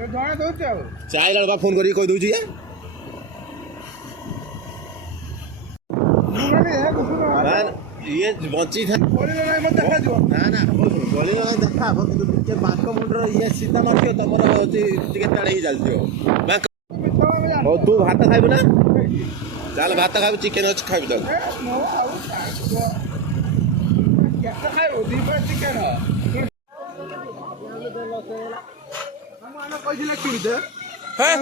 ଚାଇଲା ବା ଫୋନ୍ କରିକି କହିଦେଉଛି ଇଏ ବଞ୍ଚି ନା ନା ଗଳିଲ ନାହିଁ ଦେଖା ହବ କିନ୍ତୁ ଟିକେ ବାଙ୍କ ମୁଣ୍ଡର ଇଏ ସିଧା ମାରିବ ତମର ହଉଛି ଟିକେ ତାଡ଼େଇ ଚାଲିଥିବ ହଉ ତୁ ଭାତ ଖାଇବୁ ନା ଚାଲ ଭାତ ଖାଇବୁ ଚିକେନ ଅଛି ଖାଇବୁ ଚାଲ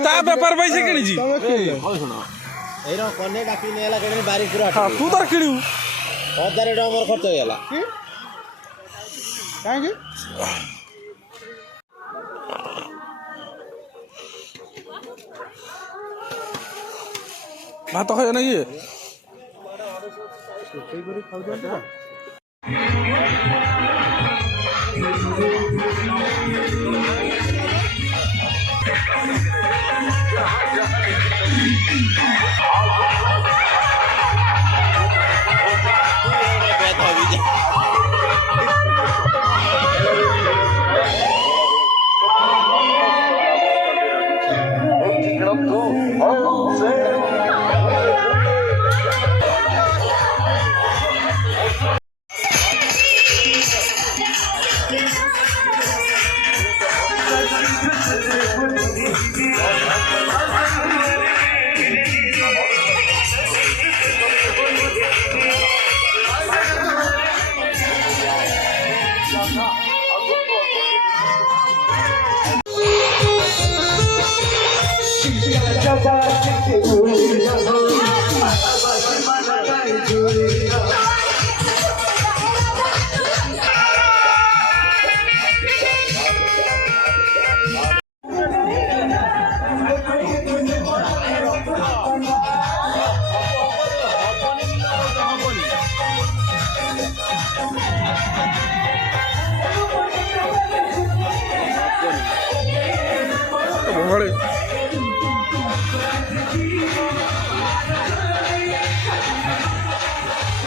ତା ବେପାର ପାଇଁ ସେ କିଣିଛି ଶୁଣ ଏଇର କନେ ଡାକି ନେଇଗଲା କିଣି ବାରି ପୁରା ତୁ ତାର କିଣିବୁ 1000 ଟଙ୍କା ମୋର ଖର୍ଚ୍ଚ ହେଇଗଲା କାହିଁକି ଭାତ ଖାଇବ ନା ଇଏ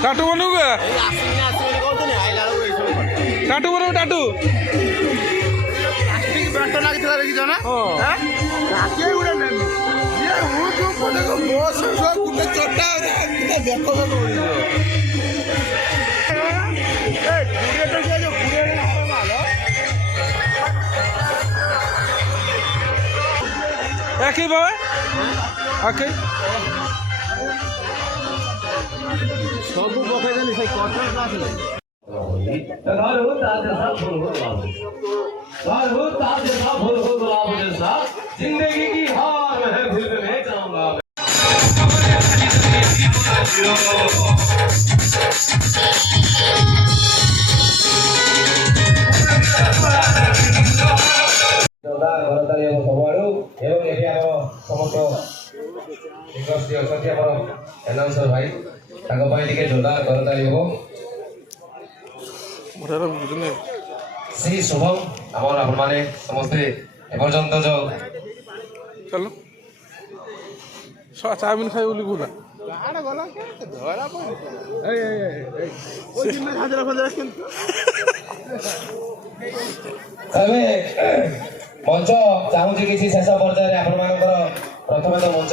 टाटू बनू टाटू बनू टाटू ସବୁ ପକେଇଦେଲି ସେଇ କଟନ ଆସିଲେ जिंदगी की हार है दिल में जाऊंगा एनाउंसर भाई टे जोरदार करताली हम श्री शुभम आम आप समस्ते एपर्यंत जो चलो चाउमिन खाई बोली कहला मंच चाहूँ कि शेष पर्यायर आप प्रथम तो मंच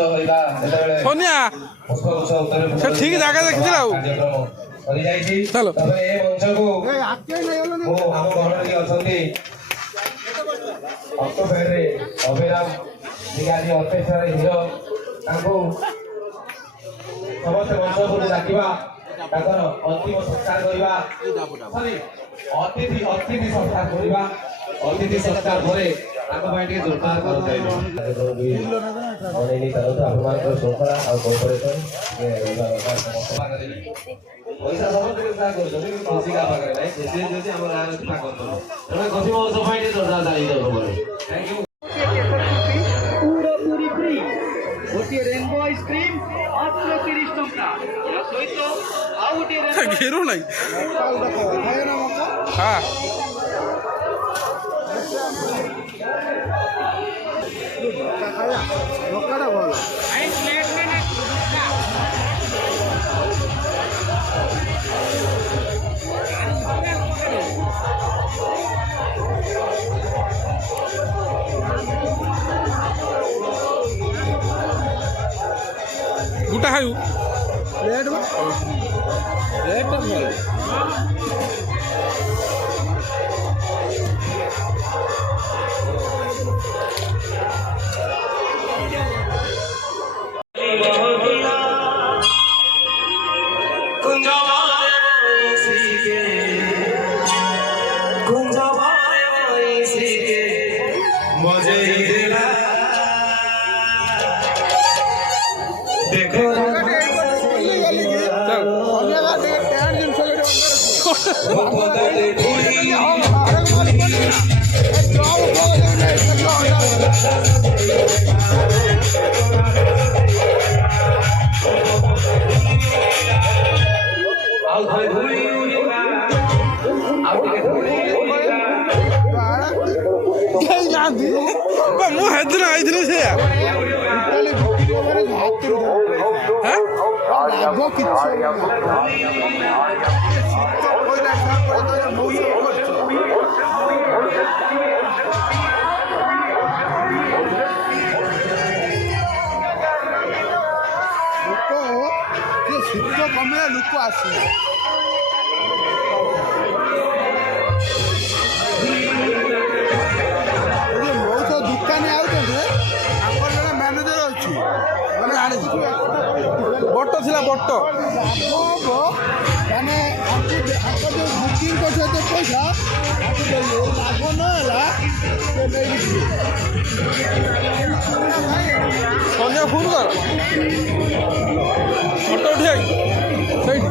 ठीक जगह देखी कार्यक्रम चलो मंच को आम घर अच्छा अक्टोफेड अभिराम आज अर्केस्ट्रा हिरो समस्त मंच को डाकवा अंतिम संस्कार करवा सॉरी अतिथि अतिथि संस्कार करवा अतिथि संस्कार पर जोरदार श्रृंखला और कोऑपरेशन पैसा समस्त खुशी का पाखे ना खुशी जो आम गाँव खुशी महोत्सव जोरदार चलिए थैंक यू पूरी फ्री गोटे रेनबो आइसक्रीम मात्र 30 टंका या सहित आउ गोटे घेरू नहीं हाँ গোটা খাইবু ରେଟ୍ ଭଲ ମୁଁ ହେଦିନ ଆଇଥିଲି ସେଇଆ ଶୀତ କମିଲେ ଲୋକ ଆସିବେ ବହୁତ ଦୋକାନୀ ଆଉଛନ୍ତି ତାଙ୍କର ଜଣେ ମ୍ୟାନେଜର ଅଛି ମାନେ ଆଣିଛି ବଟ ଥିଲା ବଟ ମାନେ ଆଙ୍କ ଯେଉଁ ବୁକିଂ କରୁଛନ୍ତି ପଇସା ଲାଭ ନ ହେଲା ସେ ନେଇକି ଯିବେ ସନ୍ଧ୍ୟା ଫୋନ୍ କର ଫଟୋ ଉଠିଆ ସେଇଠି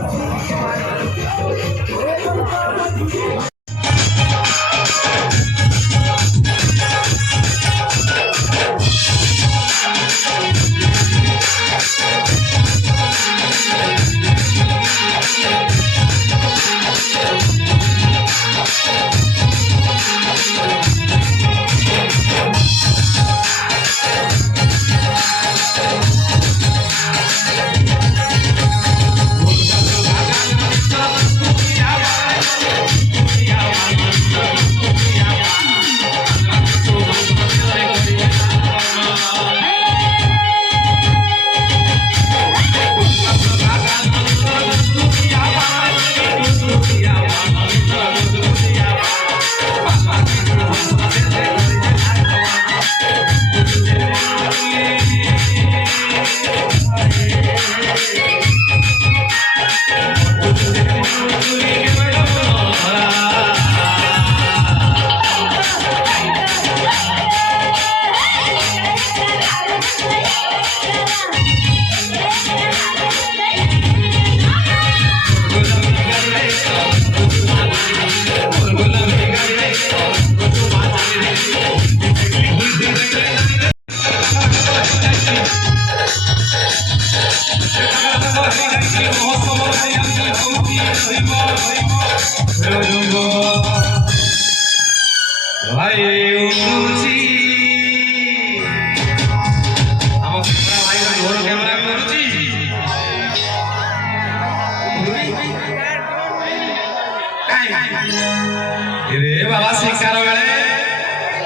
बाबा शिकार बेले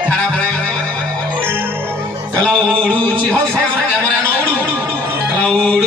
थारा पड़े कला ओडुची कैमरा न ओडु कला ओडु